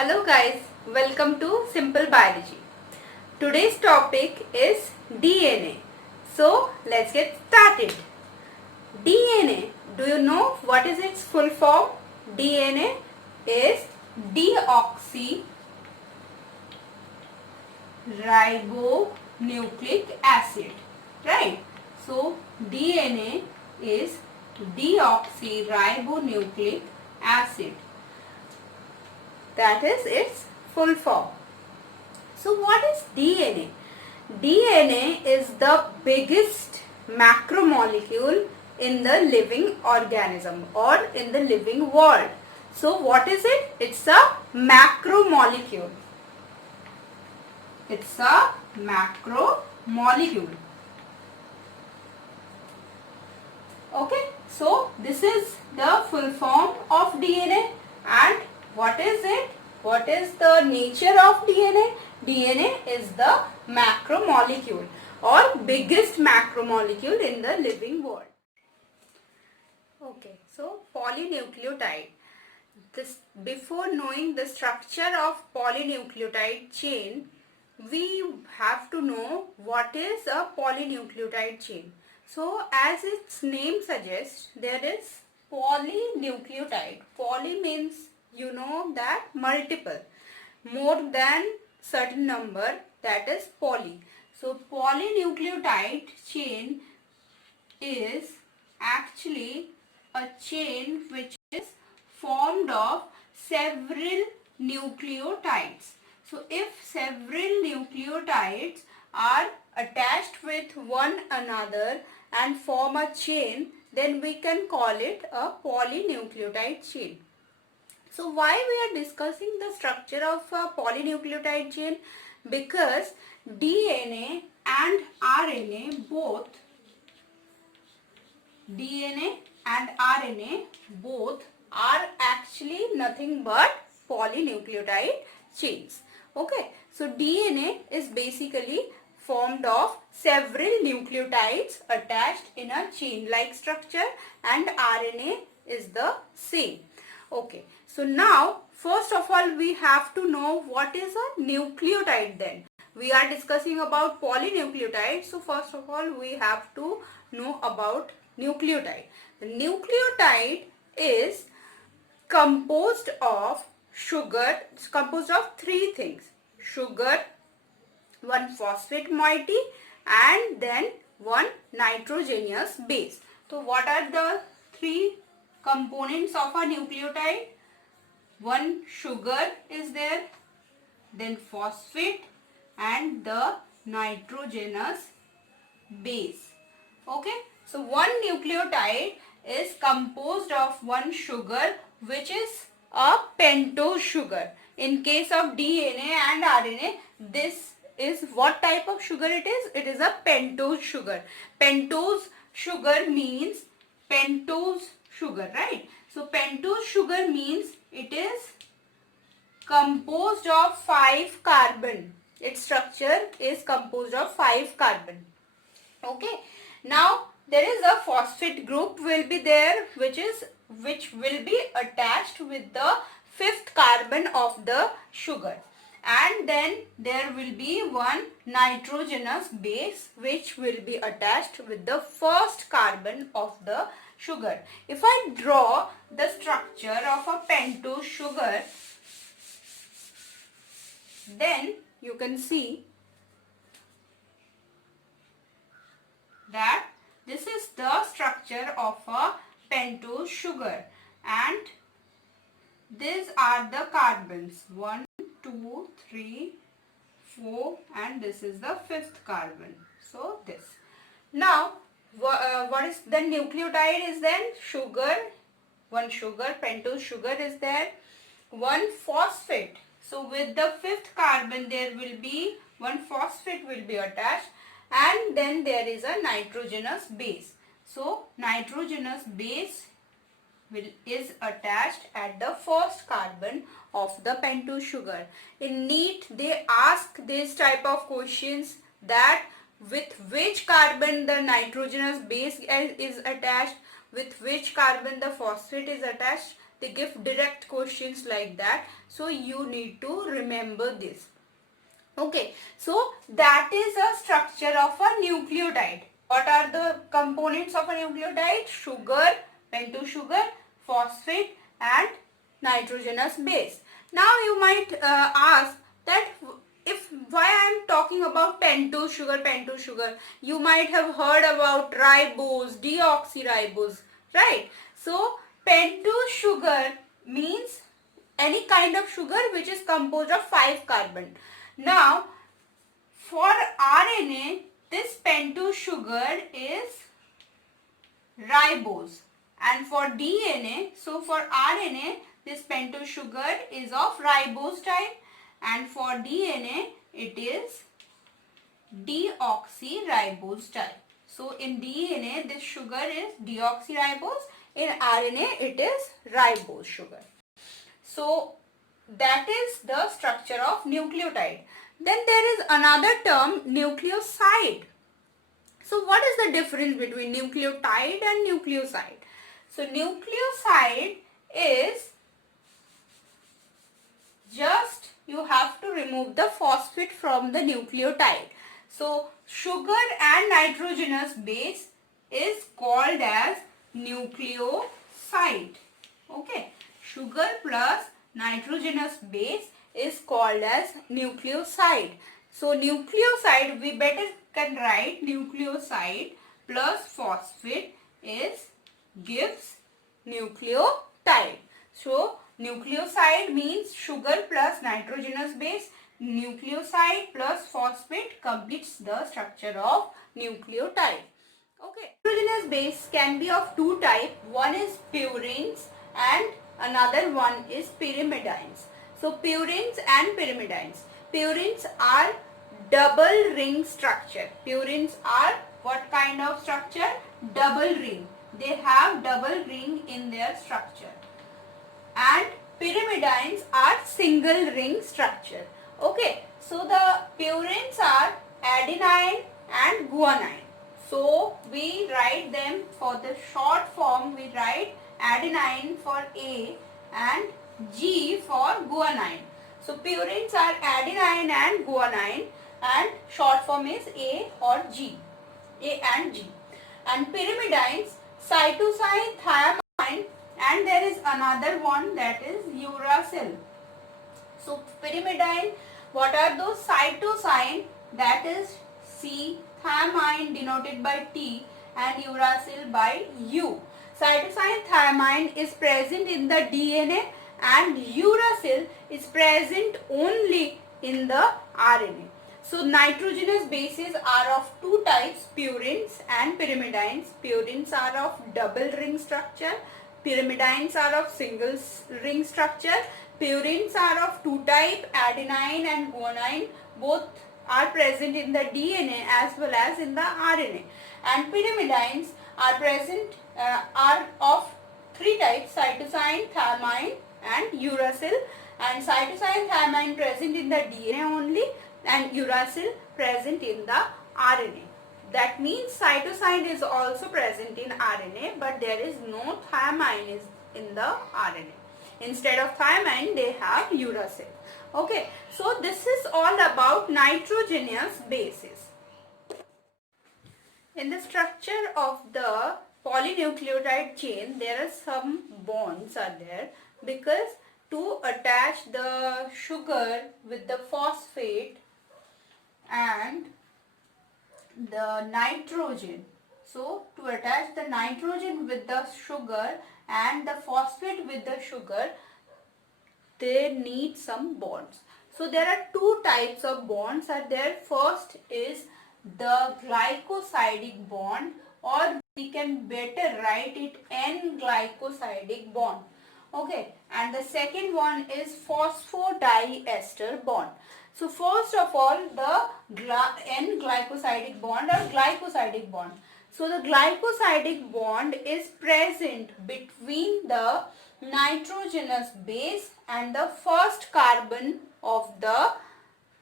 Hello guys, welcome to Simple Biology. Today's topic is DNA. So let's get started. DNA, do you know what is its full form? DNA is deoxyribonucleic acid, right? So DNA is deoxyribonucleic acid. That is its full form. So what is DNA? DNA is the biggest macromolecule in the living organism or in the living world. So what is it? It's a macromolecule. It's a macromolecule. Okay, so this is the full form of DNA. And what is it? What is the nature of DNA? DNA is the macromolecule or biggest macromolecule in the living world. Okay, so polynucleotide. Before knowing the structure of polynucleotide chain, we have to know what is a polynucleotide chain. So as its name suggests, there is polynucleotide. Poly means you know that multiple, more than certain number, that is poly. So polynucleotide chain is actually a chain which is formed of several nucleotides. So if several nucleotides are attached with one another and form a chain, then we can call it a polynucleotide chain. So why we are discussing the structure of a polynucleotide chain? Because DNA and RNA both are actually nothing but polynucleotide chains. Okay, so DNA is basically formed of several nucleotides attached in a chain-like structure, and RNA is the same. Okay, so now first of all we have to know what is a nucleotide then. We are discussing about polynucleotides, so first of all we have to know about nucleotide. The nucleotide is composed of sugar. It's composed of three things: sugar, one phosphate moiety, and then one nitrogenous base. So what are the three components of a nucleotide? One sugar is there, then phosphate, and the nitrogenous base. Okay, so one nucleotide is composed of one sugar, which is a pentose sugar. In case of DNA and RNA, this is what type of sugar it is? It is a pentose sugar. Pentose sugar means pentose sugar, right? So pentose sugar means it is composed of 5 carbon. Its structure is composed of 5 carbon. Okay, now there is a phosphate group will be there, which will be attached with the 5th carbon of the sugar, and then there will be one nitrogenous base which will be attached with the 1st carbon of the sugar. If I draw the structure of a pentose sugar, then you can see that this is the structure of a pentose sugar, and these are the carbons: 1, 2, 3, 4, and this is the 5th carbon. So this. Now what is the nucleotide is then? Sugar, one sugar, pentose sugar is there, one phosphate. So with the 5th carbon there will be one phosphate will be attached, and then there is a nitrogenous base. So nitrogenous base is attached at the 1st carbon of the pentose sugar. In NEET they ask this type of questions, that with which carbon the nitrogenous base is attached, with which carbon the phosphate is attached. they give direct questions like that. So you need to remember this. Okay, so that is a structure of a nucleotide. What are the components of a nucleotide? Sugar, pentose sugar, phosphate and nitrogenous base. Now you might ask that if why I am talking about pentose sugar, you might have heard about ribose, deoxyribose, right? So pentose sugar means any kind of sugar which is composed of 5 carbon. Now for RNA, this pentose sugar is ribose, and for DNA, so for RNA, this pentose sugar is of ribose type, and for DNA, it is deoxyribose type. So in DNA, this sugar is deoxyribose, in RNA, it is ribose sugar. So that is the structure of nucleotide. Then there is another term, nucleoside. So what is the difference between nucleotide and nucleoside? So nucleoside is just you have to remove the phosphate from the nucleotide. So sugar and nitrogenous base is called as nucleoside. Okay, sugar plus nitrogenous base is called as nucleoside. So nucleoside, we better can write nucleoside plus phosphate is gives nucleotide. So nucleoside means sugar plus nitrogenous base. Nucleoside plus phosphate completes the structure of nucleotide. Okay. Nitrogenous base can be of two types. One is purines and another one is pyrimidines. So purines and pyrimidines. Purines are double ring structure. Purines are what kind of structure? Double ring. They have double ring in their structure. And pyrimidines are single ring structure. Okay. So the purines are adenine and guanine. So we write them for the short form. We write adenine for A and G for guanine. So purines are adenine and guanine, and short form is A or G. A and G. And pyrimidines, cytosine, thiamine, and there is another one, that is uracil. So pyrimidine, what are those? Cytosine, that is C, thiamine denoted by T, and uracil by U. Cytosine thiamine is present in the DNA and uracil is present only in the RNA. So nitrogenous bases are of two types, purines and pyrimidines. Purines are of double ring structure. Pyrimidines are of single ring structure. Purines are of two type, adenine and guanine. Both are present in the DNA as well as in the RNA. And pyrimidines are present are of three types, cytosine, thiamine and uracil. And cytosine, thiamine present in the DNA only and uracil present in the RNA. That means cytosine is also present in RNA, but there is no thiamine is in the RNA. Instead of thiamine, they have uracil. Okay, so this is all about nitrogenous bases. In the structure of the polynucleotide chain, there are some bonds are there, because to attach the sugar with the phosphate and the nitrogen. So to attach the nitrogen with the sugar and the phosphate with the sugar, they need some bonds. So there are two types of bonds are there. First is the glycosidic bond, or we can better write it N-glycosidic bond. Okay, and the second one is phosphodiester bond. So first of all, the N-glycosidic bond or glycosidic bond. So the glycosidic bond is present between the nitrogenous base and the first carbon of the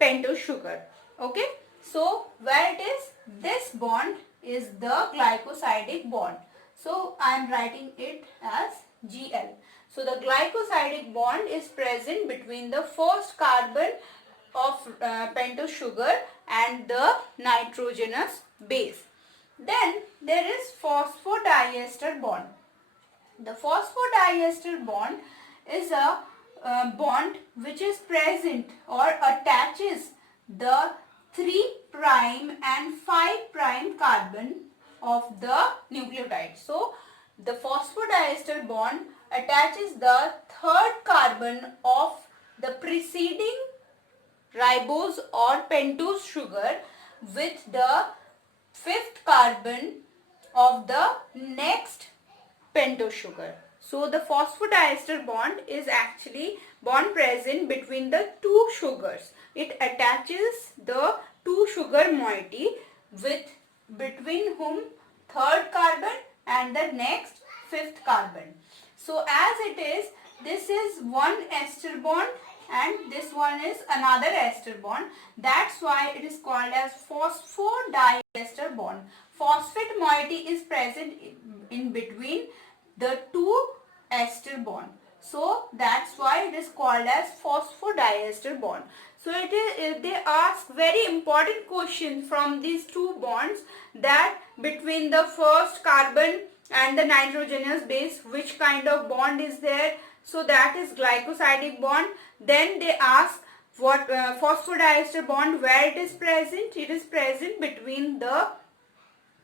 pentose sugar. Okay, so where it is, this bond is the glycosidic bond. So I am writing it as Gl. So the glycosidic bond is present between the first carbon of pentose sugar and the nitrogenous base. Then there is phosphodiester bond. The phosphodiester bond is a bond which is present or attaches the 3' and 5' carbon of the nucleotide. So the phosphodiester bond attaches the third carbon of the preceding ribose or pentose sugar with the 5th carbon of the next pentose sugar. So the phosphodiester bond is actually bond present between the two sugars. It attaches the two sugar moiety with between whom third carbon and the next 5th carbon. So as it is, this is one ester bond and this one is another ester bond. That's why it is called as phosphodiester bond. Phosphate moiety is present in between the two ester bond. So that's why it is called as phosphodiester bond. So it is, they ask very important question from these two bonds, that between the first carbon and the nitrogenous base, which kind of bond is there? So that is glycosidic bond. Then they ask what phosphodiester bond, where it is present? It is present between the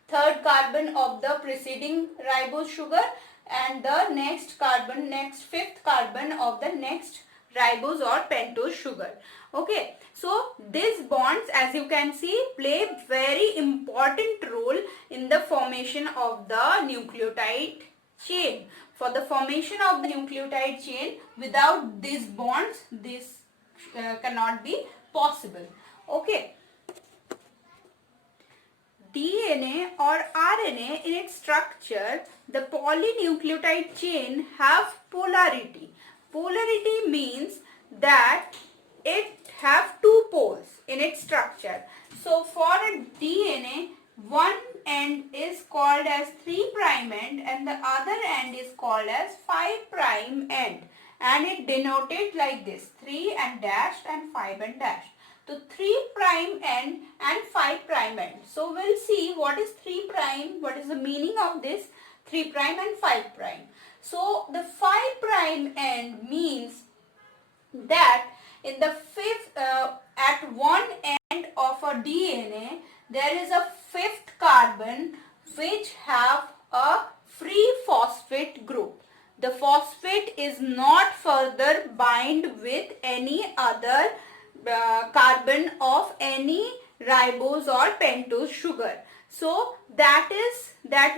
third carbon of the preceding ribose sugar and the next 5th carbon of the next ribose or pentose sugar. Okay, so these bonds, as you can see, play very important role in the formation of the nucleotide chain. For the formation of the nucleotide chain, without these bonds, this cannot be possible. Okay. DNA or RNA, in its structure, the polynucleotide chain have polarity. Polarity means that it have two poles in its structure. So for a DNA, one end is called as 3' end and the other end is called as 5' end, and it denoted like this: 3 and dashed and 5 and dashed. So 3' end and 5' end. So we'll see what is 3', what is the meaning of this 3' and 5'. So the 5' end means that in the at one end of a DNA there is a 5th carbon which have a free phosphate group. The phosphate is not further bind with any other carbon of any ribose or pentose sugar. So that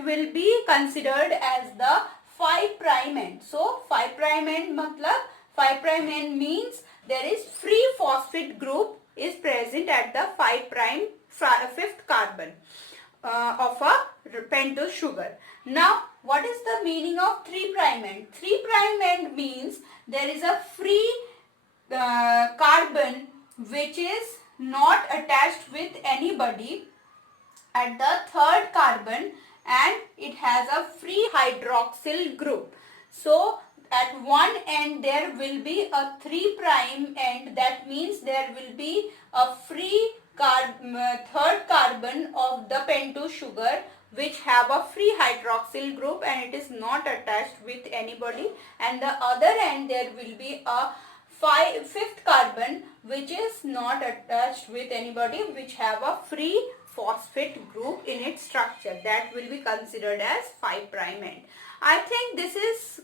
will be considered as the 5' end. So 5' end matlab 5' end means there is free phosphate group is present at the 5' 5th carbon of a pentose sugar. Now what is the meaning of 3' end? 3' end means there is a free carbon which is not attached with anybody at the third carbon, and it has a free hydroxyl group. So at one end there will be a 3' end, that means there will be a free third carbon of the pentose sugar which have a free hydroxyl group and it is not attached with anybody, and the other end there will be a 5th carbon which is not attached with anybody, which have a free phosphate group in its structure. That will be considered as 5' end. I think this is